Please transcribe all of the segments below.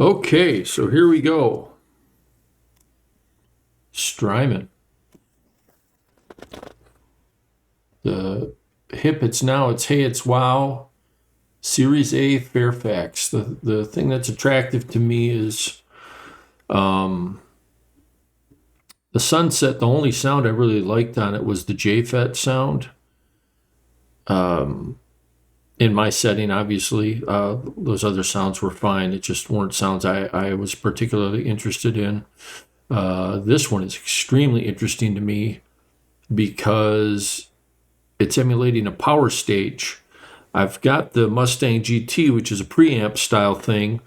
Okay, so here we go. Strymon. The hip it's now, it's hey, it's wow. Series A Fairfax. The thing that's attractive to me is the Sunset. The only sound I really liked on it was the JFET sound. In my setting, obviously, those other sounds were fine. It just weren't sounds I was particularly interested in. This one is extremely interesting to me because it's emulating a power stage. I've got the Mustang GT, which is a preamp style thing,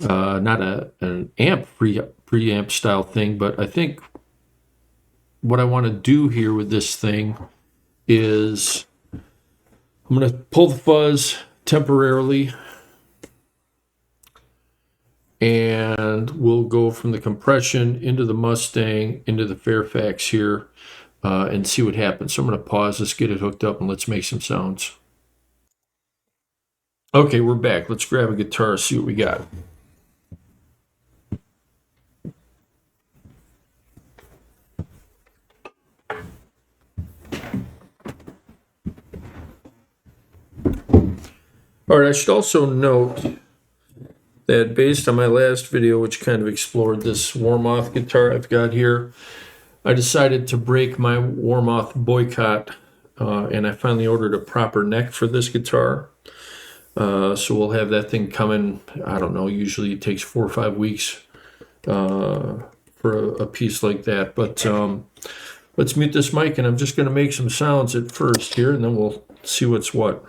not an amp preamp style thing, but I think what I want to do here with this thing is I'm going to pull the fuzz temporarily, and we'll go from the compression into the Mustang, into the Fairfax here, and see what happens. So I'm going to pause, let's get it hooked up, and let's make some sounds. Okay, we're back. Let's grab a guitar, see what we got. All right, I should also note that based on my last video, which kind of explored this Warmoth guitar I've got here, I decided to break my Warmoth boycott, and I finally ordered a proper neck for this guitar. So we'll have that thing coming, I don't know, usually it takes 4 or 5 weeks for a piece like that. But let's mute this mic, and I'm just going to make some sounds at first here, and then we'll see what's what.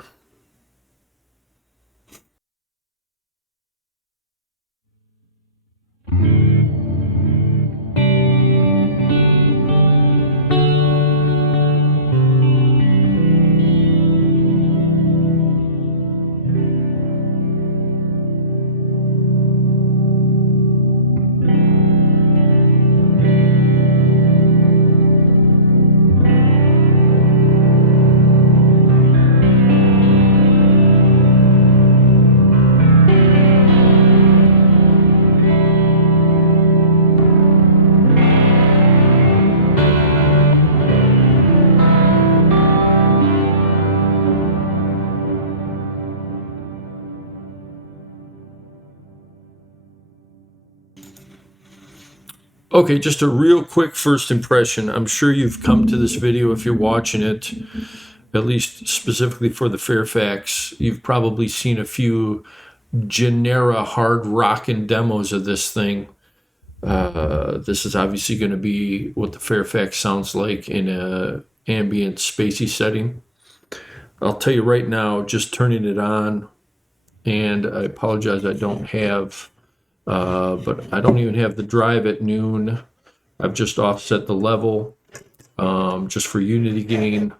Okay, just a real quick first impression. I'm sure you've come to this video if you're watching it, at least specifically for the Fairfax. You've probably seen a few Genera hard rockin' demos of this thing. This is obviously going to be what the Fairfax sounds like in a ambient spacey setting. I'll tell you right now, just turning it on, and I apologize I don't have but I don't even have the drive at noon. I've just offset the level just for unity gain,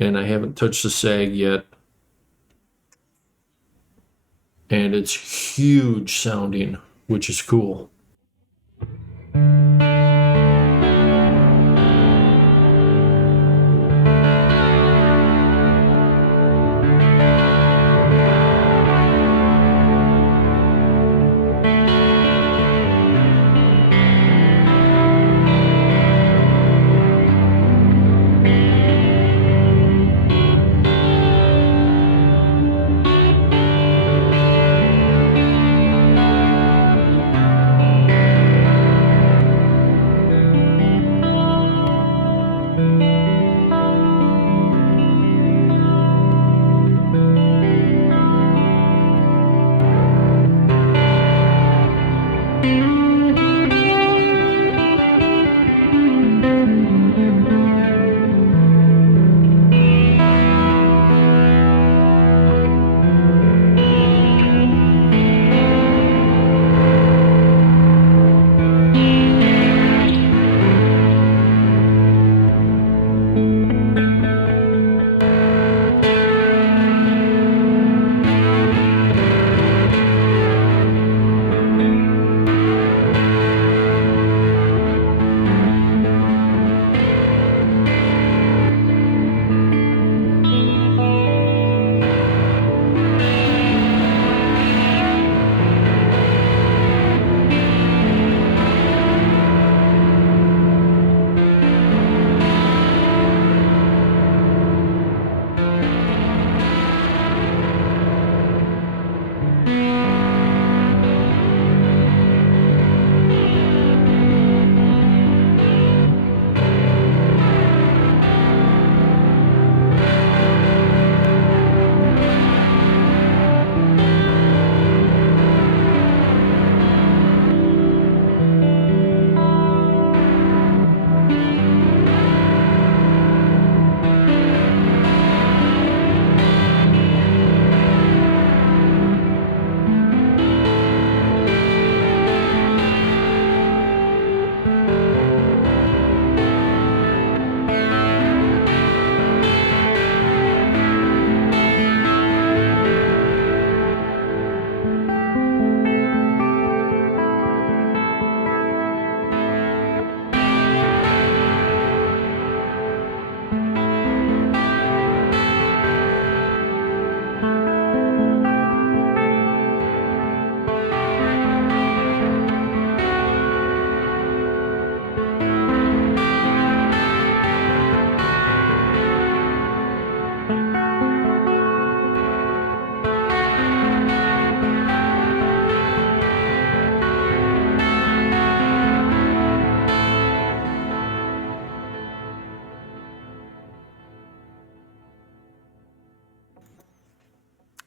and I haven't touched the sag yet. And it's huge sounding, which is cool.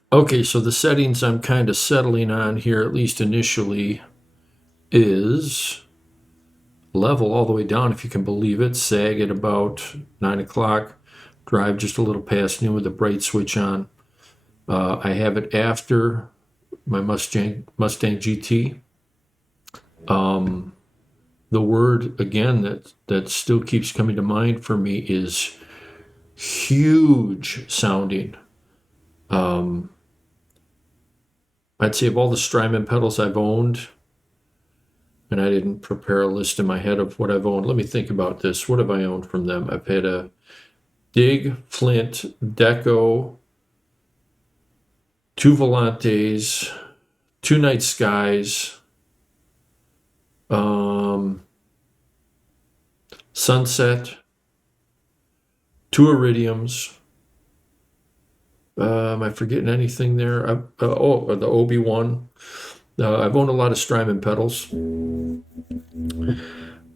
Okay, so the settings I'm kind of settling on here, at least initially, is level all the way down, if you can believe it. Sag at about 9 o'clock. Drive just a little past noon with the bright switch on. I have it after my Mustang GT. The word again that still keeps coming to mind for me is huge sounding. I'd say of all the Strymon pedals I've owned, and I didn't prepare a list in my head of what I've owned. Let me think about this. What have I owned from them? I've had a Dig, Flint, Deco, two Volantes, two Night Skies, Sunset, two Iridiums. Am I forgetting anything there? The Obi-Wan. I've owned a lot of Strymon pedals.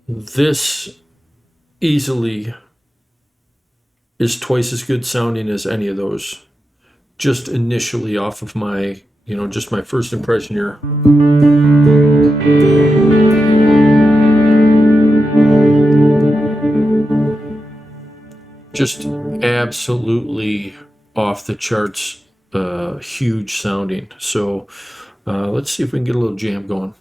This easily is twice as good sounding as any of those. Just initially off of my, just my first impression here. Just absolutely off the charts, huge sounding. So let's see if we can get a little jam going.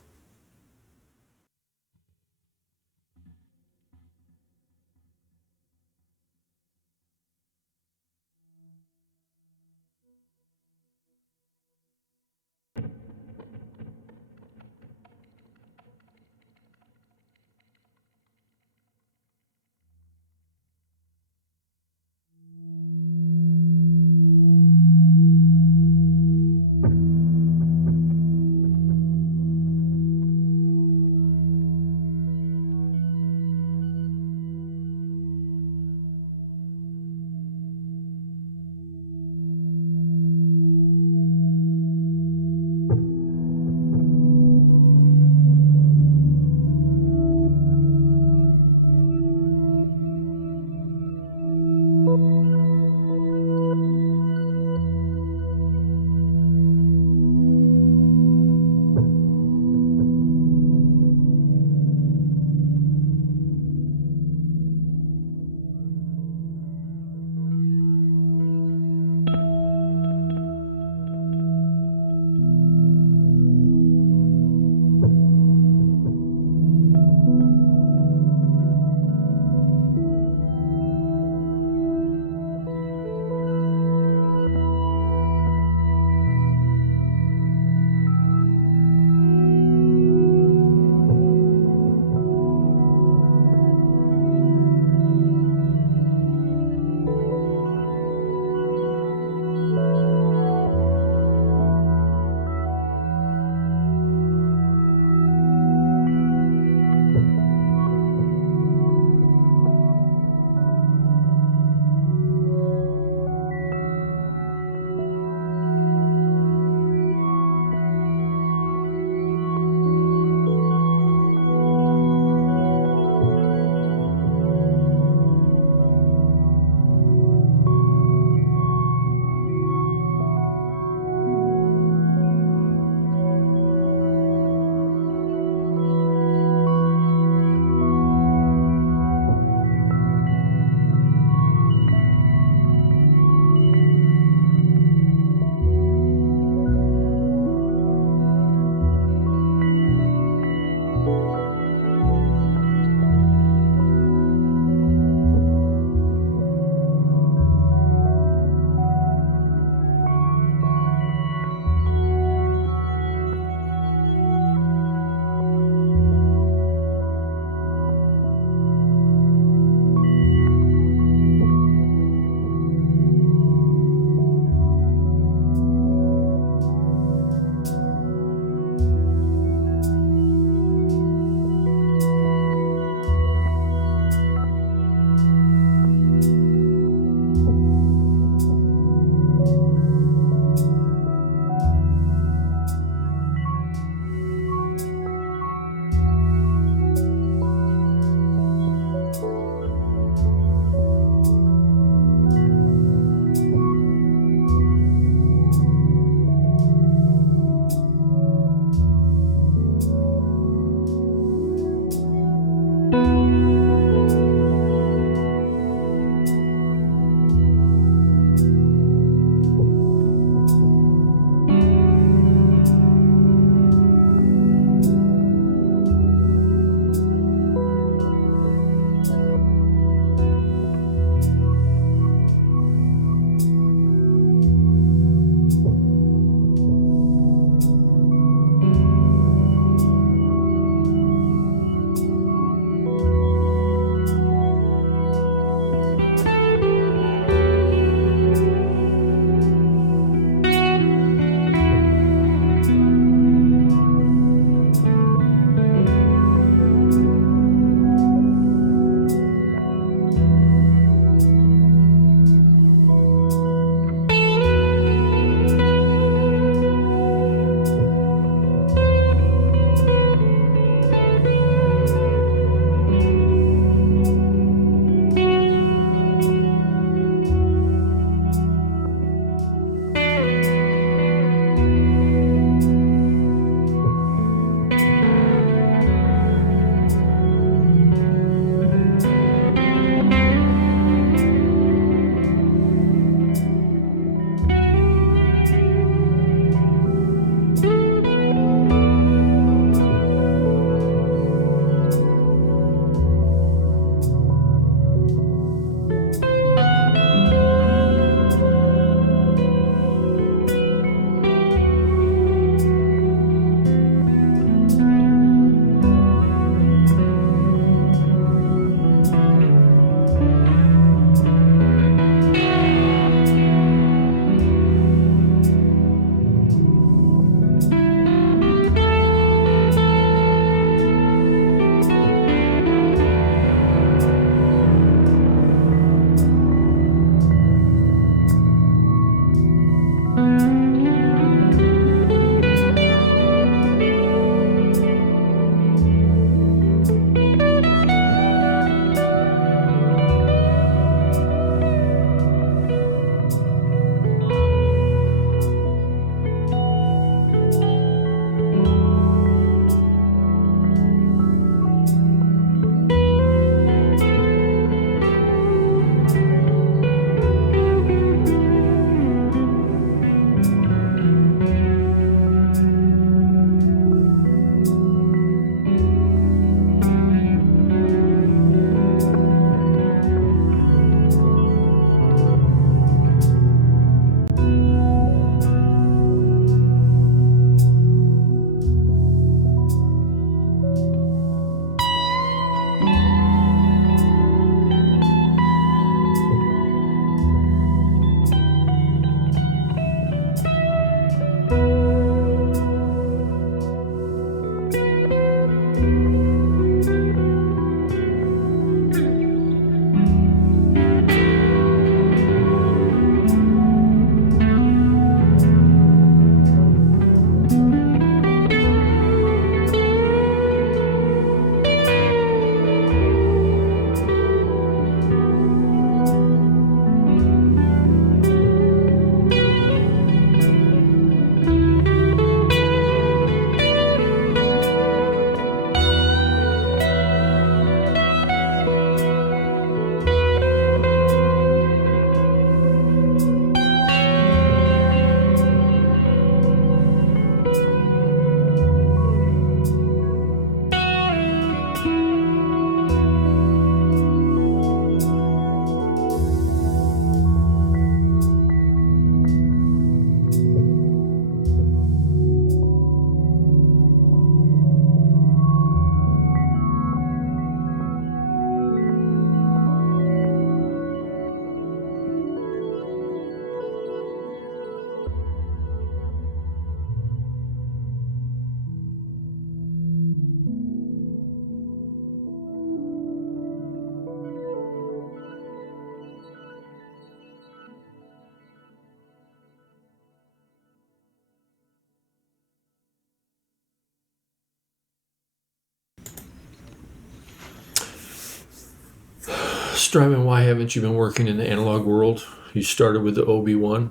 Strymon, why haven't you been working in the analog world? You started with the OB1,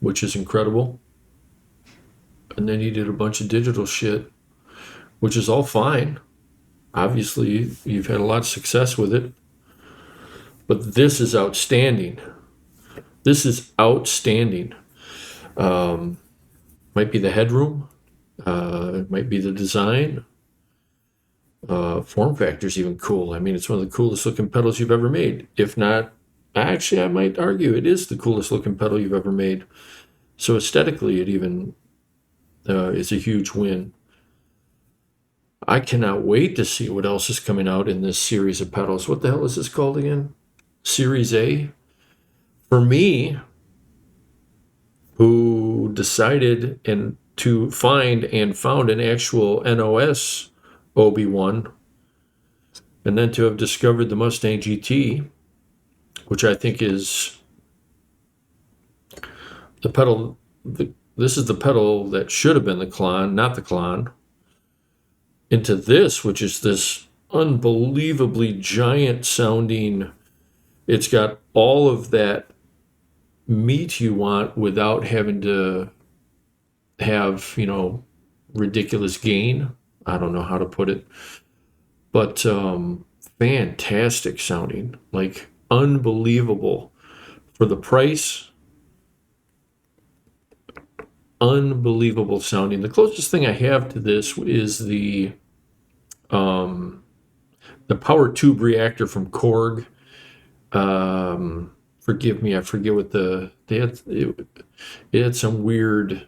which is incredible. And then you did a bunch of digital shit, which is all fine. Obviously, you've had a lot of success with it. But this is outstanding. This is outstanding. Might be the headroom. It might be the design. Form factor's even cool. I mean, it's one of the coolest looking pedals you've ever made. If not, actually, I might argue it is the coolest looking pedal you've ever made. So aesthetically, it even is a huge win. I cannot wait to see what else is coming out in this series of pedals. What the hell is this called again? Series A? For me, who decided to find and found an actual NOS OB1, and then to have discovered the Mustang GT, which I think is the pedal. This is the pedal that should have been the Klon, not the Klon. Into this, which is this unbelievably giant sounding. It's got all of that meat you want without having to have, ridiculous gain. I don't know how to put it, but fantastic sounding, like unbelievable for the price. Unbelievable sounding. The closest thing I have to this is the power tube reactor from Korg. Forgive me, I forget what it had some weird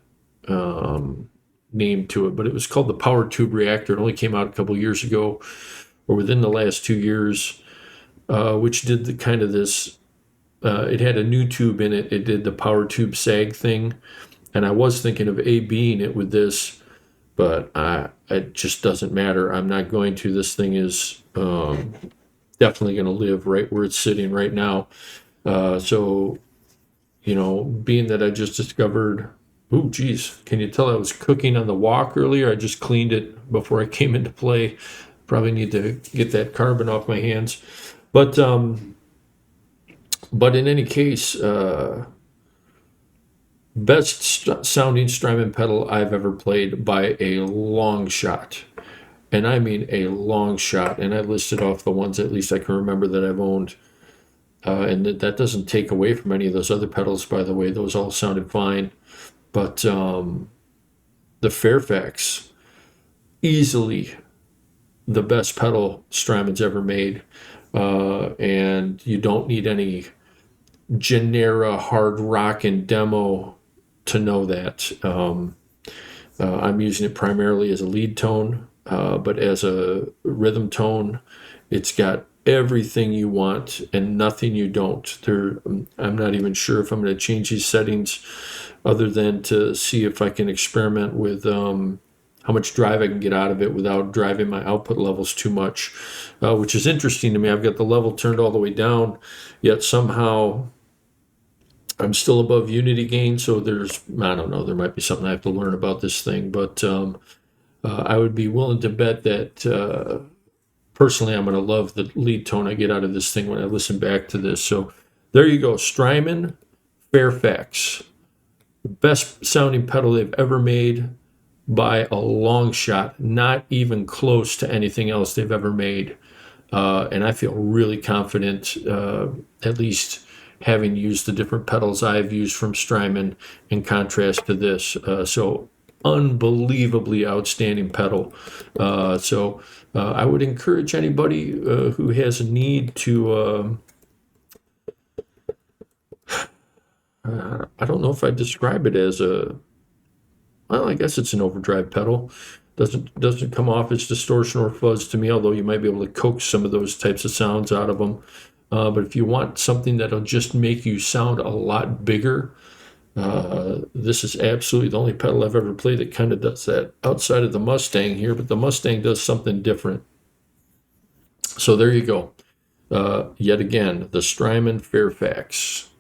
name to it, but it was called the power tube reactor. It only came out a couple years ago, or within the last 2 years, which did the kind of this. It had a new tube in it. It did the power tube sag thing, and I was thinking of A-B'ing it with this, but it just doesn't matter. I'm not going to. This thing is definitely going to live right where it's sitting right now. So, being that I just discovered, oh, geez, can you tell I was cooking on the wok earlier? I just cleaned it before I came into play. Probably need to get that carbon off my hands. But in any case, best sounding Strymon pedal I've ever played by a long shot. And I mean a long shot. And I listed off the ones at least I can remember that I've owned. And that doesn't take away from any of those other pedals, by the way. Those all sounded fine. But the Fairfax, easily the best pedal Strymon's ever made. And you don't need any Genera hard rock and demo to know that. I'm using it primarily as a lead tone, but as a rhythm tone, it's got everything you want and nothing you don't. I'm not even sure if I'm going to change these settings other than to see if I can experiment with how much drive I can get out of it without driving my output levels too much, which is interesting to me. I've got the level turned all the way down, yet somehow I'm still above unity gain, so I don't know, there might be something I have to learn about this thing, but I would be willing to bet that personally I'm going to love the lead tone I get out of this thing when I listen back to this. So there you go, Strymon Fairfax, the best sounding pedal they've ever made by a long shot, not even close to anything else they've ever made. And I feel really confident, at least having used the different pedals I've used from Strymon in contrast to this. So unbelievably outstanding pedal. So I would encourage anybody who has a need to, I don't know if I describe it as well, I guess it's an overdrive pedal. Doesn't come off as distortion or fuzz to me, although you might be able to coax some of those types of sounds out of them. But if you want something that'll just make you sound a lot bigger, this is absolutely the only pedal I've ever played that kind of does that outside of the Mustang here, but the Mustang does something different. So there you go. Yet again, the Strymon Fairfax.